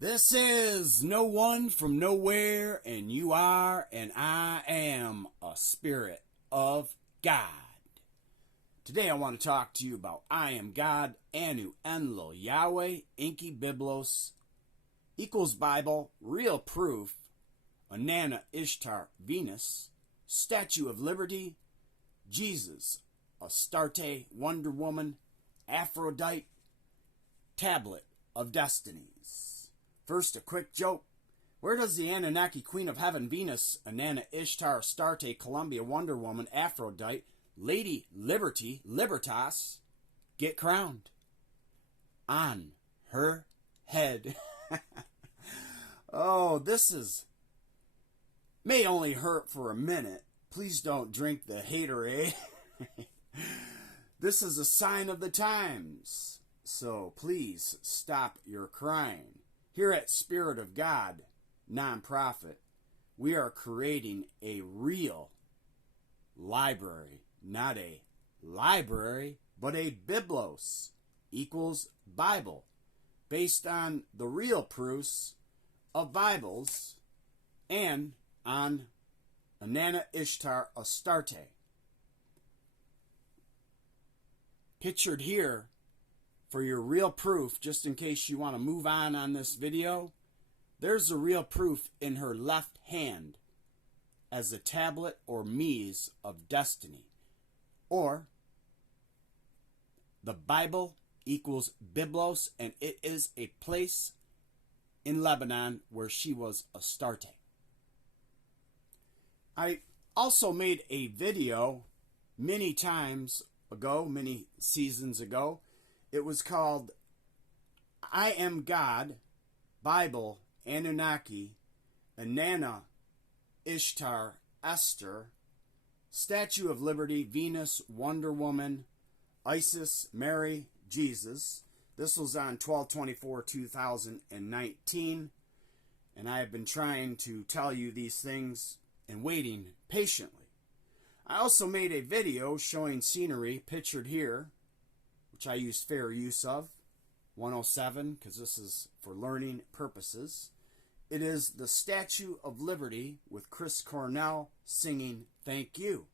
This is no one from nowhere, and you are, and I am a spirit of God. Today I want to talk to you about I am God, Anu, Enlil, Yahweh, Enki, Byblos, equals Bible, real proof, Inanna Ishtar, Venus, Statue of Liberty, Jesus, Astarte, Wonder Woman, Aphrodite, Tablet of Destinies. First, a quick joke. Where does the Anunnaki Queen of Heaven, Venus, Inanna Ishtar, Astarte, Columbia, Wonder Woman, Aphrodite, Lady Liberty, Libertas, get crowned? On her head. Oh, this may only hurt for a minute. Please don't drink the haterade. This is a sign of the times. So please stop your crying. Here at Spirit of God nonprofit, we are creating a real library. Not a library, but a Byblos equals Bible, based on the real proofs of Bibles and on Inanna Ishtar, Astarte. Pictured here for your real proof, just in case you want to move on this video, there's the real proof in her left hand as a tablet or mies of destiny. Or, the Bible equals Byblos, and it is a place in Lebanon where she was Astarte. I also made a video many seasons ago. It was called I Am God, Bible, Anunnaki, Inanna Ishtar, Esther, Statue of Liberty, Venus, Wonder Woman, Isis, Mary, Jesus. This was on 12/24/2019, and I have been trying to tell you these things and waiting patiently. I also made a video showing scenery pictured here, which I use fair use of, 107, because this is for learning purposes. It is the Statue of Liberty with Chris Cornell singing Thank You.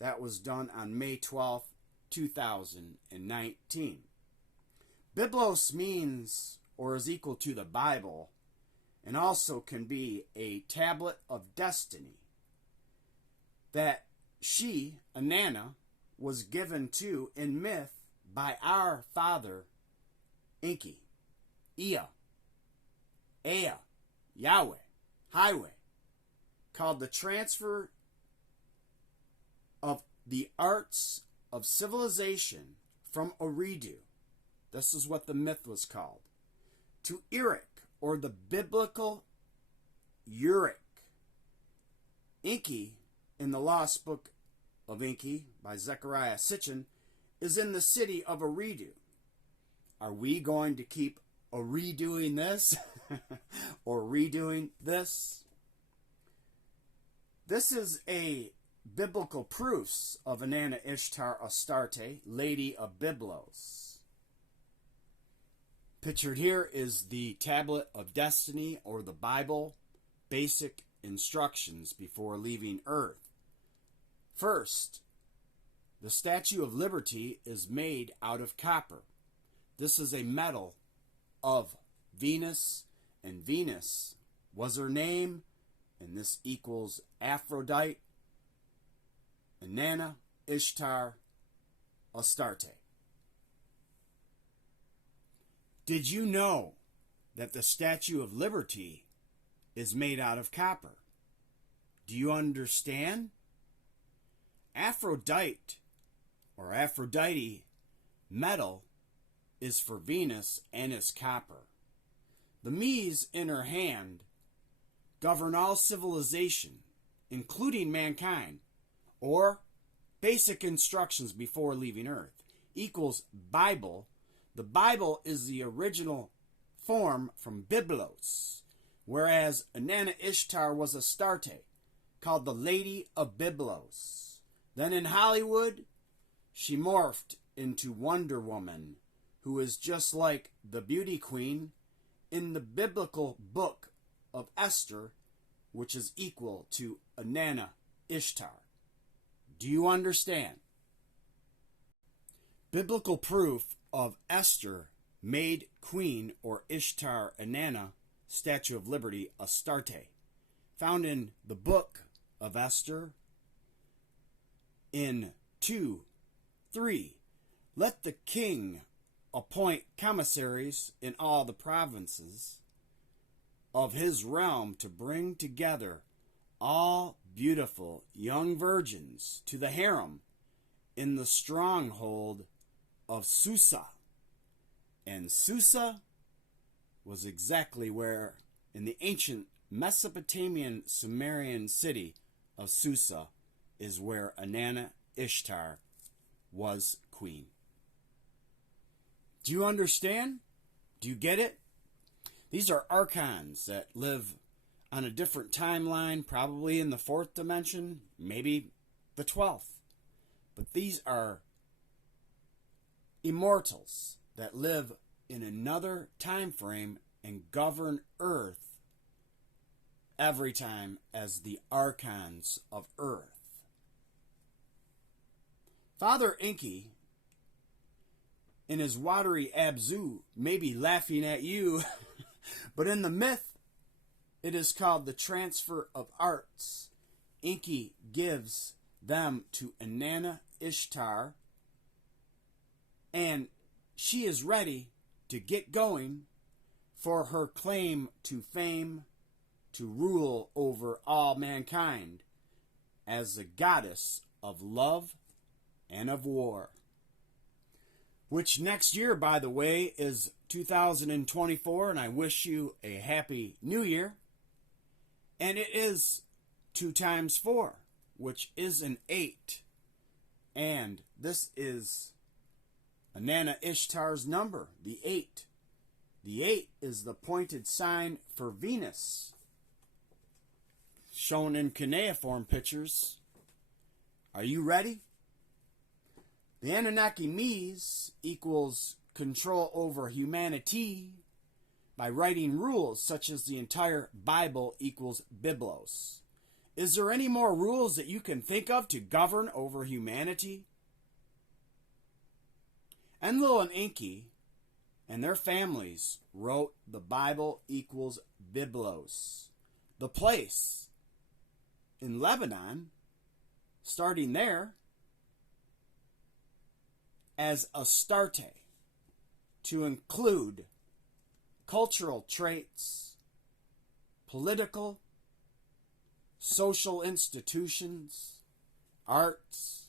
That was done on May 12th, 2019. Byblos means, or is equal to the Bible, and also can be a tablet of destiny that she, Inanna, was given to in myth by our father, Enki, Ea, Yahweh, Highway, called the transfer of the arts of civilization from Eridu. This is what the myth was called. To Eric, or the biblical Uric. Enki, in the Lost Book of Enki by Zechariah Sitchin, is in the city of Eridu. Are we going to keep redoing this? Or redoing this? This is a biblical proofs of Inanna Ishtar, Astarte, Lady of Byblos. Pictured here is the Tablet of Destiny, or the Bible, basic instructions before leaving Earth. First, the Statue of Liberty is made out of copper. This is a metal of Venus, and Venus was her name, and this equals Aphrodite, Inanna Ishtar, Astarte. Did you know that the Statue of Liberty is made out of copper? Do you understand? Aphrodite, or Aphrodite metal, is for Venus and is copper. The mies in her hand govern all civilization, including mankind, or basic instructions before leaving Earth, equals Bible. The Bible is the original form from Byblos, whereas Inanna Ishtar was Astarte, called the Lady of Byblos. Then in Hollywood, she morphed into Wonder Woman, who is just like the beauty queen in the biblical book of Esther, which is equal to Inanna Ishtar. Do you understand? Biblical proof of Esther made Queen or Ishtar Inanna, Statue of Liberty, Astarte, found in the book of Esther in 2:3. Let the king appoint commissaries in all the provinces of his realm to bring together all beautiful young virgins to the harem in the stronghold of Susa. And Susa was exactly where, in the ancient Mesopotamian Sumerian city of Susa, is where Inanna Ishtar was queen. Do you understand? Do you get it? These are archons that live on a different timeline, probably in the 4th dimension, maybe the 12th. But these are immortals that live in another time frame and govern Earth every time as the archons of Earth. Father Enki, in his watery Abzu, may be laughing at you, but in the myth, it is called the transfer of arts. Enki gives them to Inanna Ishtar, and she is ready to get going for her claim to fame, to rule over all mankind as the goddess of love and of war. Which next year, by the way, is 2024, and I wish you a happy new year. And it is 2 times 4, which is an 8. And this is Inanna Ishtar's number, the 8. The 8 is the pointed sign for Venus, shown in cuneiform pictures. Are you ready? The Anunnaki Mies equals control over humanity by writing rules such as the entire Bible equals Byblos. Is there any more rules that you can think of to govern over humanity? Enlil and Enki and their families wrote the Bible equals Byblos. The place in Lebanon, starting there, as Astarte, to include cultural traits, political, social institutions, arts,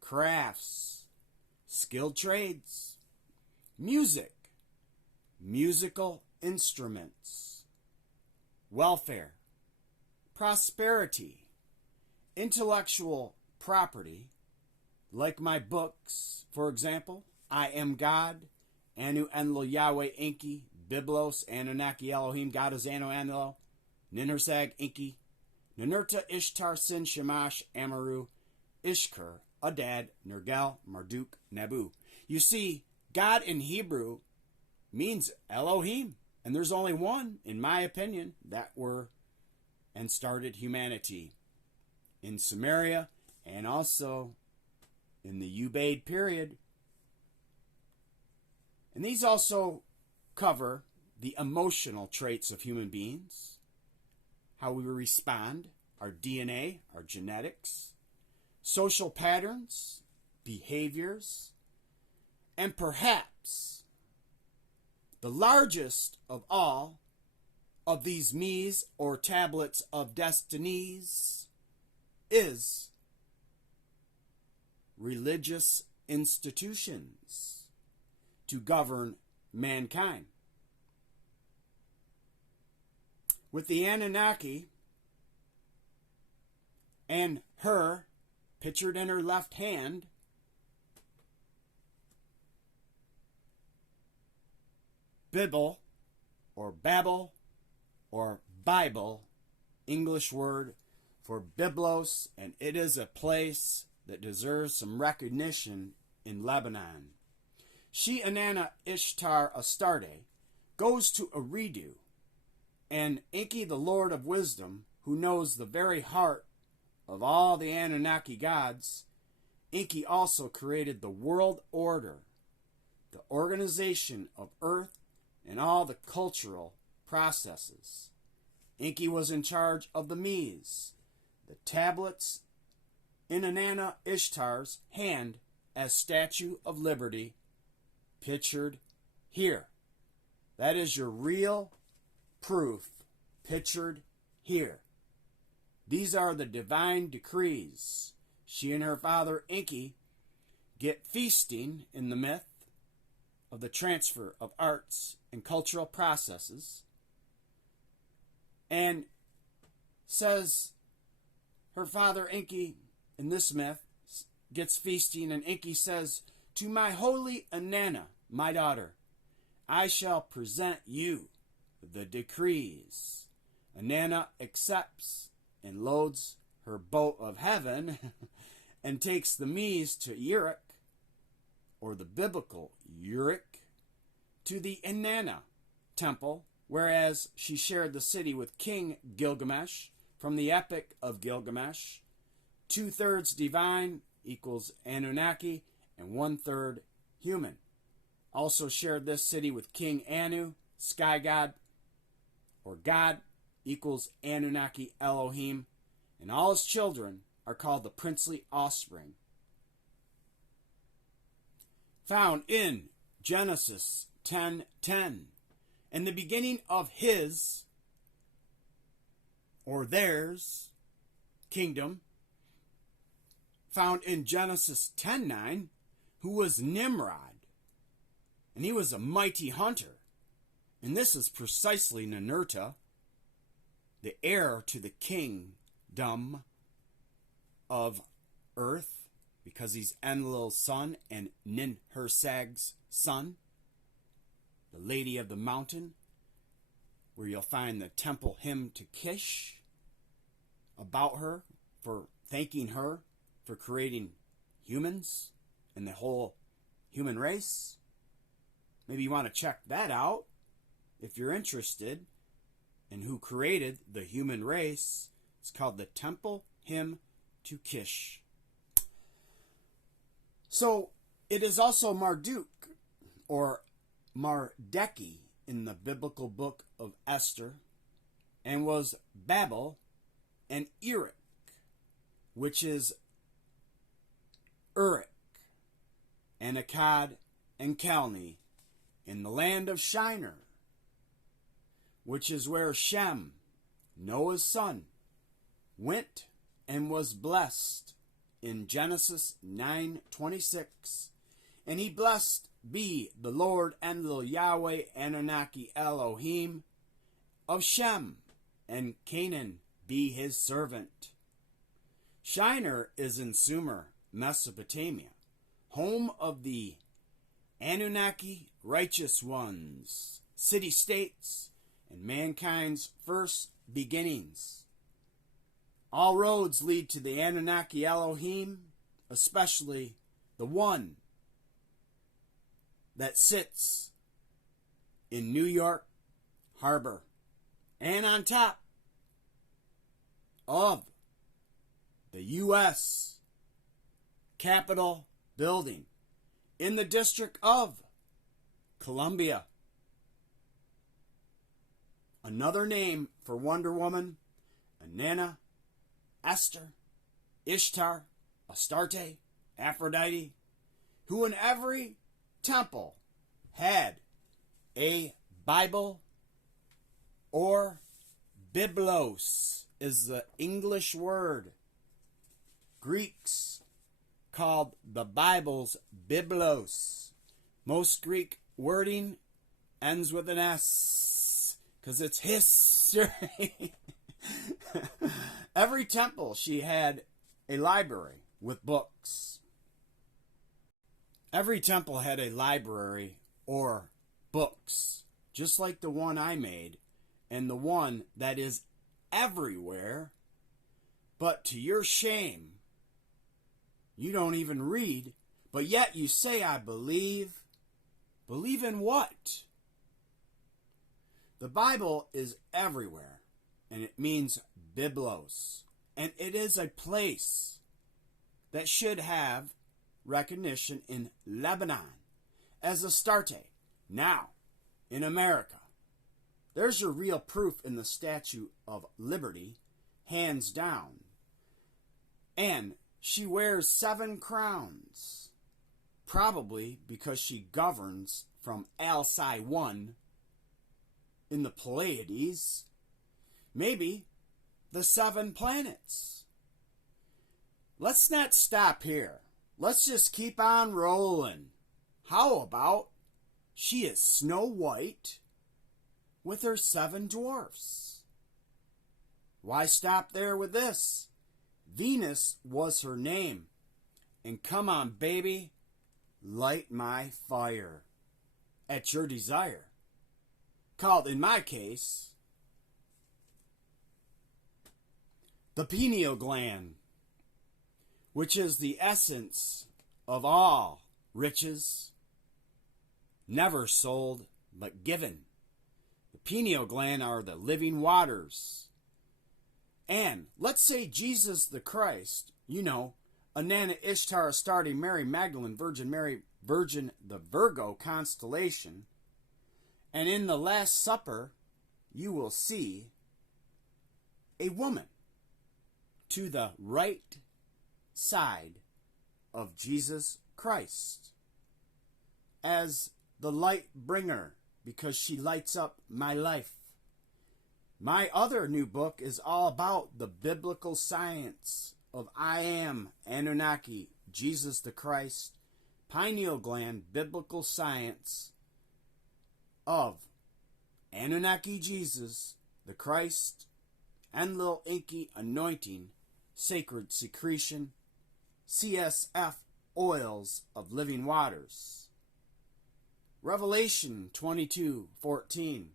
crafts, skilled trades, music, musical instruments, welfare, prosperity, intellectual property, like my books, for example, I Am God, Anu Enlil Yahweh Enki, Byblos, Anunnaki Elohim, God is Anu Enlil, Ninhursag Enki, Ninurta Ishtar Sin Shamash Amaru, Ishkur, Adad, Nergal, Marduk, Nabu. You see, God in Hebrew means Elohim, and there's only one, in my opinion, that were and started humanity in Sumeria and also in the Ubaid period. And these also cover the emotional traits of human beings, how we respond, our DNA, our genetics, social patterns, behaviors, and perhaps the largest of all of these Mies or tablets of destinies is religious institutions to govern mankind. With the Anunnaki and her pictured in her left hand, Bible or Babel or Bible, English word for Byblos, and it is a place that deserves some recognition in Lebanon. She, Inanna Ishtar Astarte, goes to Eridu, and Enki, the Lord of Wisdom, who knows the very heart of all the Anunnaki gods, Enki also created the world order, the organization of Earth, and all the cultural processes. Enki was in charge of the Mies, the tablets in Inanna Ishtar's hand as Statue of Liberty, pictured here. That is your real proof, pictured here. These are the divine decrees. She and her father Enki get feasting in the myth of the transfer of arts and cultural processes, and says her father Enki in this myth gets feasting, and Enki says, "To my holy Inanna, my daughter, I shall present you the decrees." Inanna accepts and loads her boat of heaven and takes the Mies to Uruk, or the biblical Uruk, to the Inanna temple, whereas she shared the city with King Gilgamesh from the Epic of Gilgamesh. 2/3 divine equals Anunnaki, and 1/3 human. Also shared this city with King Anu, sky god, or God, equals Anunnaki Elohim, and all his children are called the princely offspring. Found in Genesis 10:10. In the beginning of his, or theirs, kingdom, found in Genesis 10:9, who was Nimrod, and he was a mighty hunter. And this is precisely Ninurta, the heir to the kingdom of earth, because he's Enlil's son and Ninhursag's son, the Lady of the Mountain, where you'll find the temple hymn to Kish about her, for thanking her for creating humans and the whole human race. Maybe you want to check that out if you're interested in who created the human race. It's called the Temple Hymn to Kish. So it is also Marduk, or Mardeki, in the biblical book of Esther, and was Babel and Erech, which is Uruk, and Akkad and Calneh, in the land of Shinar, which is where Shem, Noah's son, went and was blessed in Genesis 9:26. And he blessed be the Lord Enlil Yahweh Anunnaki Elohim of Shem, and Canaan be his servant. Shinar is in Sumer, Mesopotamia, home of the Anunnaki righteous ones, city-states, and mankind's first beginnings. All roads lead to the Anunnaki Elohim, especially the one that sits in New York Harbor and on top of the U.S. Capitol building in the District of Columbia. Another name for Wonder Woman, Inanna, Ishtar, Astarte, Aphrodite, who in every temple had a Bible, or Byblos is the English word. Greeks called the Bible's Byblos. Most Greek wording ends with an S, because it's history. Every temple she had a library with books. Every temple had a library or books, just like the one I made, and the one that is everywhere. But to your shame, you don't even read, but yet you say, I believe. Believe in what? The Bible is everywhere, and it means Byblos, and it is a place that should have recognition in Lebanon as Astarte. Now, in America, there's your real proof in the Statue of Liberty, hands down. And she wears 7 crowns, probably because she governs from Alpsi 1 in the Pleiades, maybe the 7 planets. Let's not stop here. Let's just keep on rolling. How about she is Snow White with her 7 dwarfs? Why stop there with this? Venus was her name. And come on, baby, light my fire at your desire. Called, in my case, the pineal gland, which is the essence of all riches, never sold but given. The pineal gland are the living waters. And let's say Jesus the Christ, Inanna Ishtar, Astarte, Mary Magdalene, Virgin Mary, Virgin, the Virgo constellation. And in the Last Supper, you will see a woman to the right side of Jesus Christ as the light bringer, because she lights up my life. My other new book is all about the biblical science of I am, Anunnaki, Jesus the Christ, pineal gland, biblical science of Anunnaki Jesus, the Christ, Enlil, Enki, anointing, sacred secretion, CSF oils of living waters. Revelation 22:14.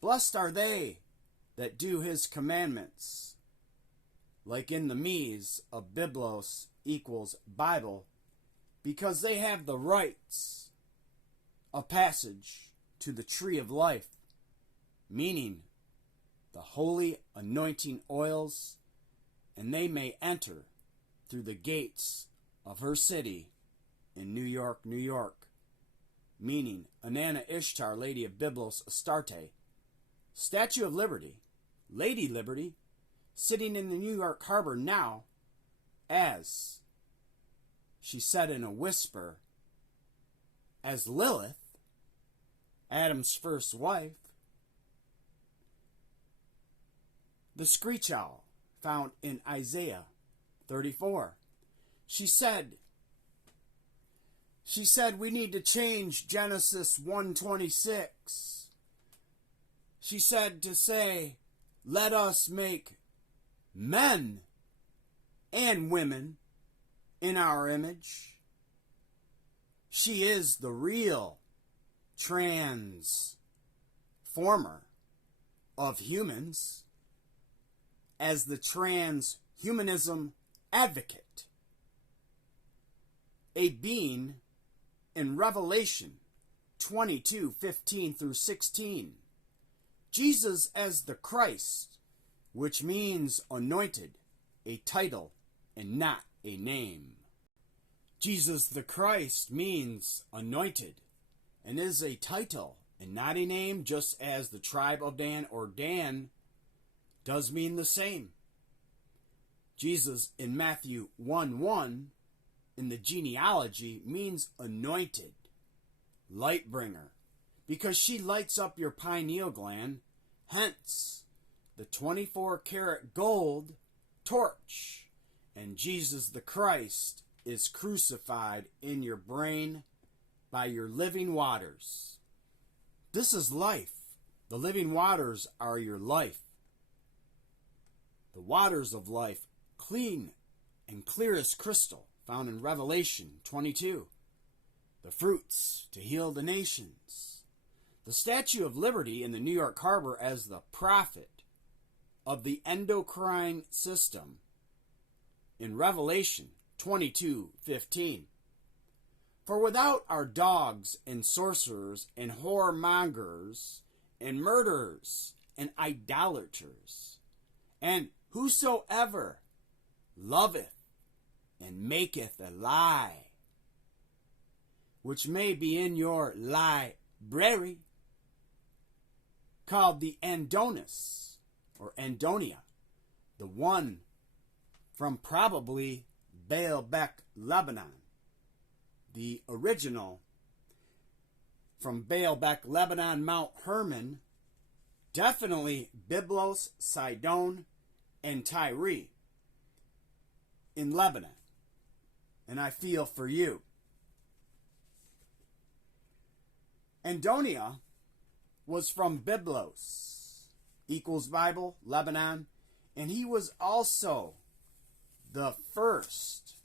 Blessed are they that do his commandments. Like in the Mies of Byblos equals Bible, because they have the rights of passage to the tree of life, meaning the holy anointing oils, and they may enter through the gates of her city in New York, New York, meaning Inanna Ishtar, Lady of Byblos, Astarte, Statue of Liberty, Lady Liberty, sitting in the New York harbor now, as she said in a whisper, as Lilith, Adam's first wife, the screech owl found in Isaiah 34. She said, we need to change Genesis 1:26. She said to say, let us make men and women in our image. She is the real transformer of humans as the transhumanism advocate, a being in Revelation 22:15 through 16. Jesus as the Christ, which means anointed, a title and not a name. Jesus the Christ means anointed and is a title and not a name, just as the tribe of Dan or Dan does mean the same. Jesus in Matthew 1:1 in the genealogy means anointed, light bringer, because she lights up your pineal gland, hence the 24-karat gold torch, and Jesus the Christ is crucified in your brain by your living waters. This is life. The living waters are your life. The waters of life, clean and clear as crystal, found in Revelation 22. The fruits to heal the nations. The Statue of Liberty in the New York harbor as the prophet of the endocrine system in Revelation 22:15. For without our dogs and sorcerers and whoremongers and murderers, and idolaters. And whosoever loveth and maketh a lie, which may be in your library, called the Adonis, or Andonia, the one from probably Baalbek, Lebanon, the original from Baalbek, Lebanon, Mount Hermon, definitely Byblos, Sidon, and Tyre in Lebanon. And I feel for you. Andonia was from Byblos, equals Bible, Lebanon, and he was also the first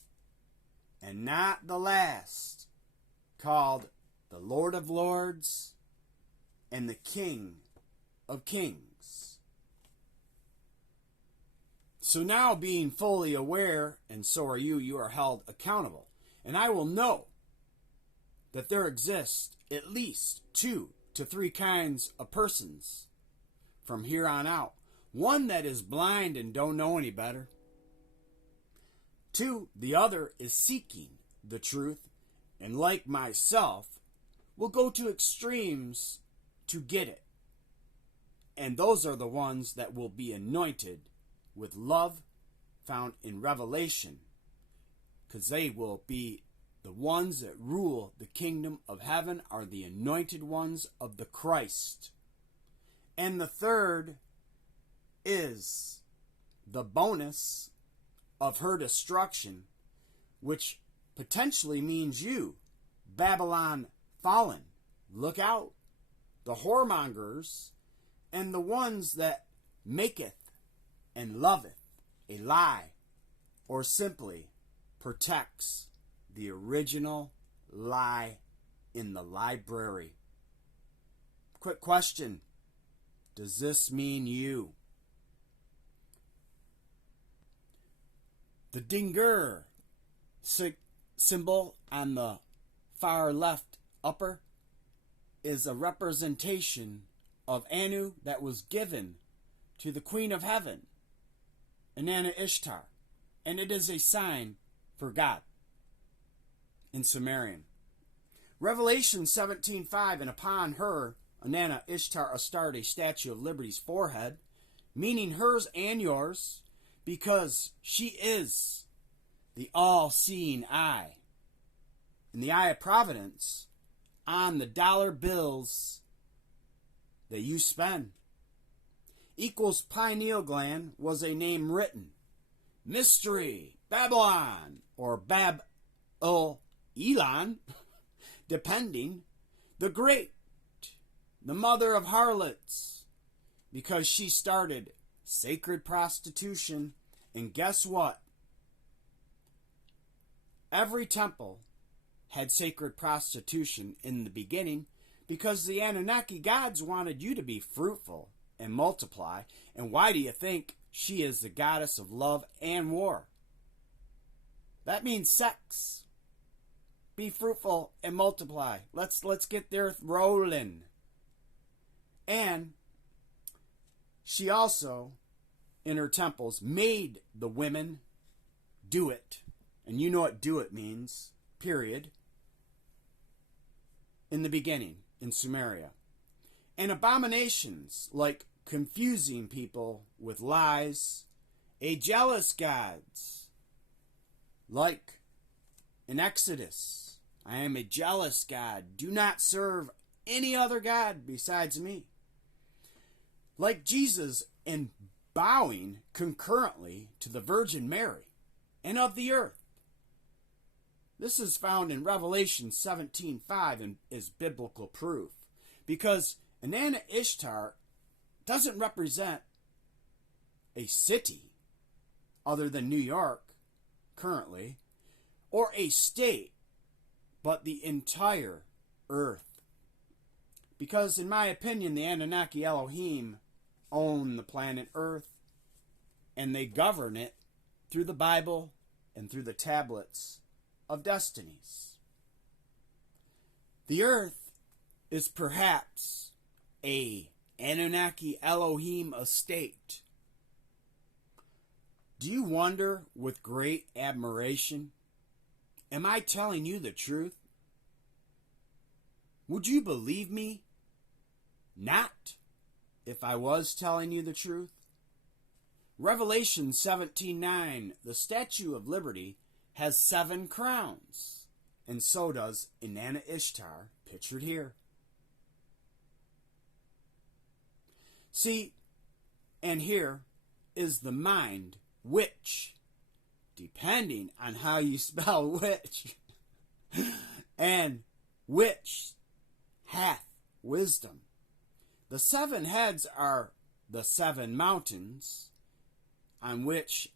and not the last, called the Lord of Lords and the King of Kings. So now, being fully aware, and so are you are held accountable. And I will know that there exist at least 2 to 3 kinds of persons from here on out. One that is blind and don't know any better. 2, the other is seeking the truth, and like myself, will go to extremes to get it. And those are the ones that will be anointed with love found in Revelation, because they will be the ones that rule the kingdom of heaven, are the anointed ones of the Christ. And the third is the bonus of her destruction, which potentially means you, Babylon fallen. Look out. The whoremongers and the ones that maketh and loveth a lie, or simply protects the original lie in the library. Quick question. Does this mean you? The dinger symbol on the far left upper is a representation of Anu that was given to the Queen of Heaven, Inanna Ishtar, and it is a sign for God in Sumerian. Revelation 17:5, and upon her, Inanna Ishtar, Astarte, statue of liberty's forehead, meaning hers and yours, because she is the all-seeing eye. And the eye of providence on the dollar bills that you spend. Equals Pineal Gland was a name written. Mystery, Babylon, or Bab-el-Elon, depending, the great, the mother of harlots, because she started sacred prostitution. And guess what? Every temple had sacred prostitution in the beginning, because the Anunnaki gods wanted you to be fruitful and multiply. And why do you think she is the goddess of love and war? That means sex. Be fruitful and multiply. Let's get there rolling. And she also, in her temples, made the women do it. And you know what do it means, period. In the beginning, in Sumeria. And abominations like confusing people with lies, a jealous gods, like in Exodus, I am a jealous God, do not serve any other God besides me. Like Jesus, in bowing concurrently to the Virgin Mary and of the earth. This is found in Revelation 17:5 and is biblical proof, because Inanna Ishtar doesn't represent a city other than New York currently, or a state, but the entire earth. Because in my opinion, the Anunnaki Elohim own the planet Earth, and they govern it through the Bible and through the tablets of destinies. The earth is perhaps a Anunnaki Elohim estate. Do you wonder with great admiration, am I telling you the truth? Would you believe me? Not if I was telling you the truth. Revelation 17:9, the Statue of Liberty has 7 crowns, and so does Inanna Ishtar, pictured here. See, and here is the mind which, depending on how you spell which, and which hath wisdom. The 7 heads are the 7 mountains on which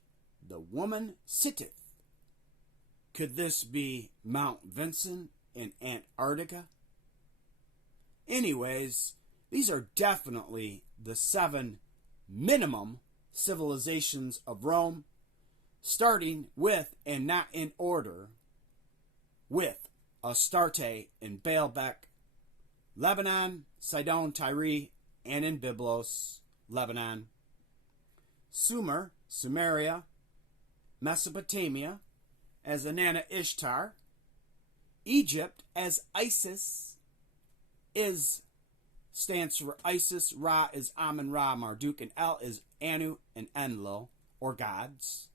the woman sitteth. Could this be Mount Vincent in Antarctica? Anyways, these are definitely the 7 minimum civilizations of Rome, starting with, and not in order, with Astarte in Baalbek, Lebanon, Sidon, Tyre, and in Byblos, Lebanon, Sumer, Sumeria, Mesopotamia as Inanna Ishtar, Egypt as Isis, stands for Isis, Ra is Amun Ra, Marduk, and El is Anu and Enlil, or gods.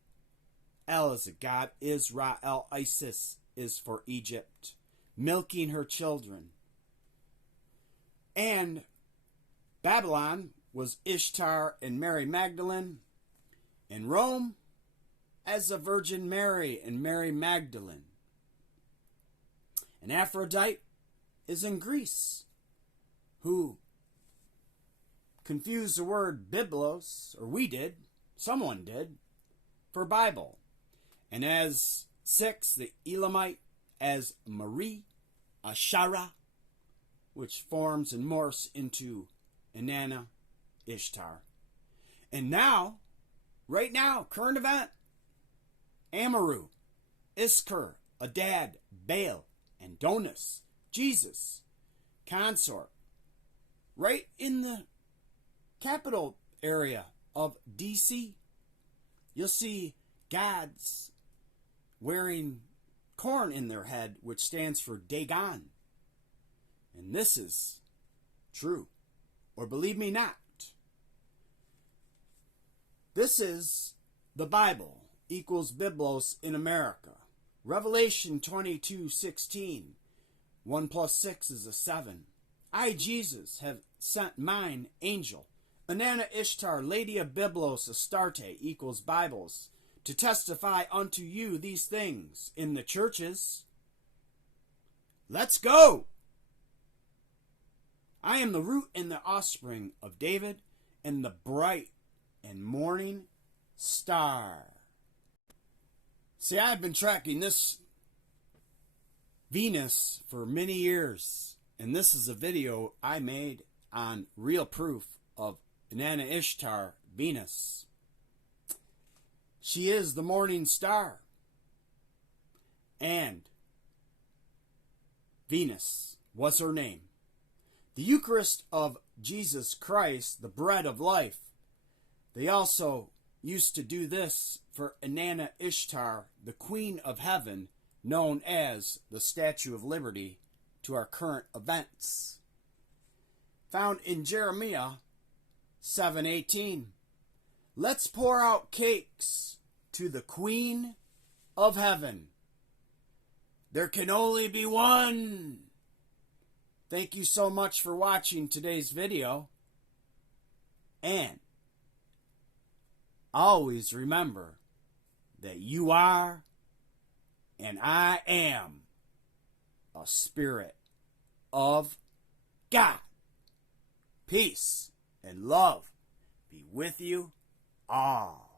El is a god, Israel, Isis is for Egypt, milking her children. And Babylon was Ishtar and Mary Magdalene, and Rome as the Virgin Mary and Mary Magdalene. And Aphrodite is in Greece, who confused the word Byblos, or we did, someone did, for Bible. And as 6, the Elamite as Marie, Ashara, which forms and morphs into Inanna Ishtar. And now, right now, current event, Amaru, Iskar, Adad, Baal, and Donus, Jesus, consort, right in the capital area of D.C. You'll see gods wearing corn in their head, which stands for Dagon. And this is true, or believe me not. This is the Bible equals Byblos in America. Revelation 22:16. 1 plus 6 is a 7. I, Jesus, have sent mine angel, Inanna Ishtar, Lady of Byblos, Astarte equals Bibles, to testify unto you these things in the churches. Let's go! I am the root and the offspring of David, and the bright and morning star. See, I've been tracking this Venus for many years, and this is a video I made on real proof of Inanna Ishtar, Venus. She is the morning star, and Venus was her name. The Eucharist of Jesus Christ, the bread of life. They also used to do this for Inanna Ishtar, the Queen of Heaven, known as the Statue of Liberty, to our current events. Found in Jeremiah 7:18. Let's pour out cakes to the Queen of Heaven. There can only be one. Thank you so much for watching today's video. And always remember that you are and I am a spirit of God. Peace and love be with you all.